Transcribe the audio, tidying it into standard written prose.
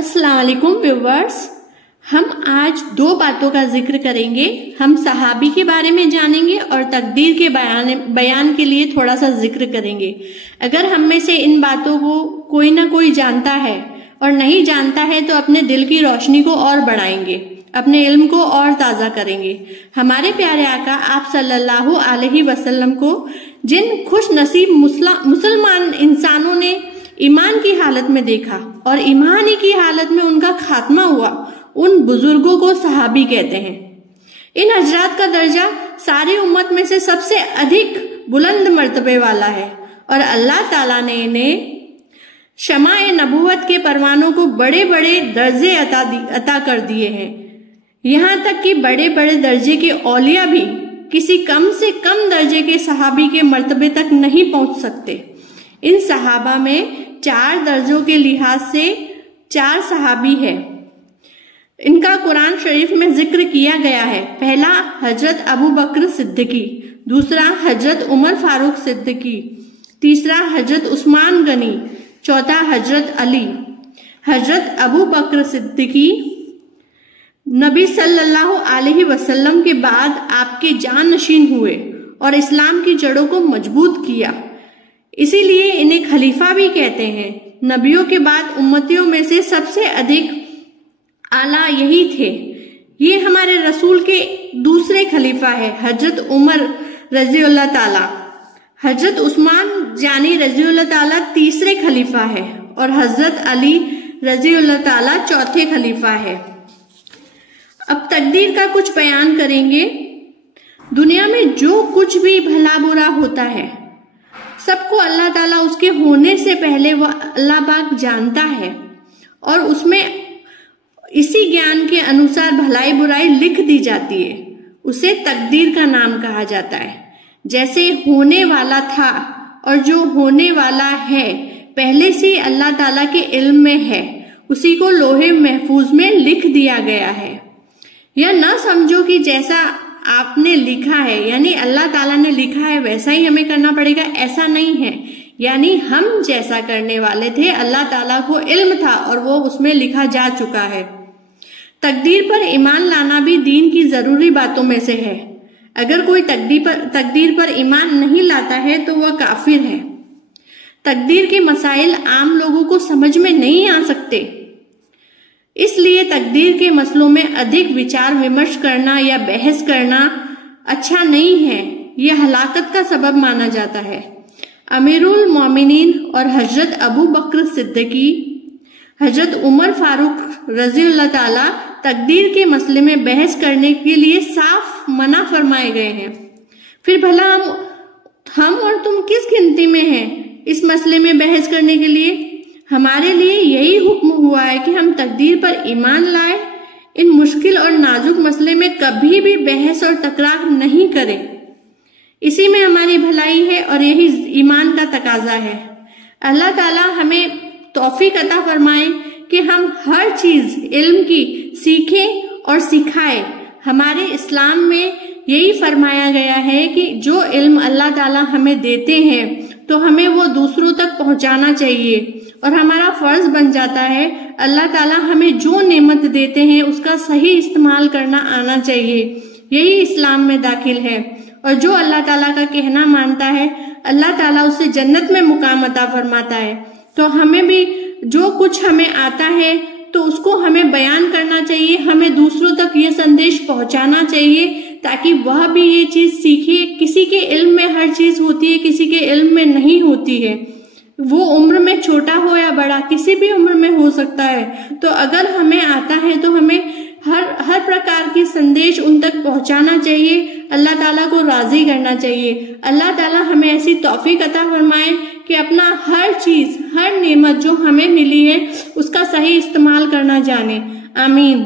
अस्सलाम वालेकुम व्यूअर्स, हम आज दो बातों का जिक्र करेंगे। हम सहाबी के बारे में जानेंगे और तकदीर के बयान के लिए थोड़ा सा जिक्र करेंगे। अगर हम में से इन बातों को कोई ना कोई जानता है और नहीं जानता है तो अपने दिल की रोशनी को और बढ़ाएंगे, अपने इल्म को और ताज़ा करेंगे। हमारे प्यारे आका आप सल्लल्लाहु अलैहि वसल्लम को जिन खुश नसीब मुसलमान इंसानों ने ईमान की हालत में देखा और ईमान ही की हालत में उनका खात्मा हुआ, उन बुजुर्गों को सहाबी कहते हैं। इन हजरात का दर्जा सारी उम्मत में से सबसे अधिक बुलंद मर्तबे वाला है और अल्लाह ताला ने इन्हें शमाए नबूवत के परवानों को बड़े बड़े दर्जे अता कर दिए हैं। यहाँ तक कि बड़े बड़े दर्जे के औलिया भी किसी कम से कम दर्जे के सहाबी के मर्तबे तक नहीं पहुंच सकते। इन सहाबा में 4 दर्जों के लिहाज से 4 सहाबी है। इनका कुरान शरीफ में जिक्र किया गया है। पहला हजरत अबू बकर सिद्दीकी, दूसरा हजरत उमर फारूक सिद्दीकी, तीसरा हजरत उस्मान गनी, चौथा हजरत अली। हजरत अबू बकर सिद्दीकी नबी सल्लल्लाहु अलैहि वसल्लम के बाद आपके जानशीन हुए और इस्लाम की जड़ों को मजबूत किया, इसीलिए इन्हें खलीफा भी कहते हैं। नबियों के बाद उम्मतियों में से सबसे अधिक आला यही थे। ये हमारे रसूल के दूसरे खलीफा है। हजरत उमर रज़ियल्लाहु ताला, हजरत उस्मान जानी रज़ियल्लाहु ताला तीसरे खलीफा है और हजरत अली रज़ियल्लाहु ताला चौथे खलीफा है। अब तकदीर का कुछ बयान करेंगे। दुनिया में जो कुछ भी भला बुरा होता है सबको अल्लाह ताला उसके होने से पहले वह अल्लाह पाक जानता है और उसमें इसी ज्ञान के अनुसार भलाई बुराई लिख दी जाती है। उसे तकदीर का नाम कहा जाता है। जैसे होने वाला था और जो होने वाला है पहले से अल्लाह ताला के इल्म में है, उसी को लोहे महफूज में लिख दिया गया है। यह ना समझो कि जैसा आपने लिखा है यानी अल्लाह ताला ने लिखा है वैसा ही हमें करना पड़ेगा, ऐसा नहीं है। यानी हम जैसा करने वाले थे अल्लाह ताला को इल्म था और वो उसमें लिखा जा चुका है। तकदीर पर ईमान लाना भी दीन की जरूरी बातों में से है। अगर कोई तकदीर पर ईमान नहीं लाता है तो वह काफिर है। तकदीर के मसाइल आम लोगों को समझ में नहीं आ सकते, इसलिए तकदीर के मसलों में अधिक विचार विमर्श करना या बहस करना अच्छा नहीं है। यह हलाकत का सबब माना जाता है। अमीरुल मोमिनीन और हजरत अबू बकर सिद्दीकी, हजरत उमर फारूक रज़ियल्लाहु ताला तकदीर के मसले में बहस करने के लिए साफ मना फरमाए गए हैं। फिर भला हम और तुम किस गिनती में हैं इस मसले में बहस करने के लिए? हमारे लिए यही हुक्म हुआ है कि हम तकदीर पर ईमान लाए, इन मुश्किल और नाजुक मसले में कभी भी बहस और तकरार नहीं करें। इसी में हमारी भलाई है और यही ईमान का तकाजा है। अल्लाह ताला हमें तौफीक अता फरमाए कि हम हर चीज इल्म की सीखें और सिखाएं। हमारे इस्लाम में यही फरमाया गया है कि जो इल्म अल्लाह ताला हमें देते हैं तो हमें वो दूसरों तक पहुंचाना चाहिए और हमारा फर्ज बन जाता है अल्लाह ताला हमें जो नेमत देते हैं उसका सही इस्तेमाल करना आना चाहिए। यही इस्लाम में दाखिल है और जो अल्लाह ताला का कहना मानता है अल्लाह ताला उसे जन्नत में मुकाम अता फरमाता है। तो हमें भी जो कुछ हमें आता है तो उसको हमें बयान करना चाहिए, हमें दूसरों तक ये संदेश पहुंचाना चाहिए ताकि वह भी ये चीज सीखे। किसी के इल्म में हर चीज होती है, किसी के इल्म में नहीं होती है। वो उम्र में छोटा हो या बड़ा, किसी भी उम्र में हो सकता है। तो अगर हमें आता है तो हमें हर प्रकार की संदेश उन तक पहुंचाना चाहिए, अल्लाह ताला को राजी करना चाहिए। अल्लाह ताला हमें ऐसी तौफीक अता फरमाए कि अपना हर चीज, हर नेमत जो हमें मिली है उसका सही इस्तेमाल करना जाने। आमीन।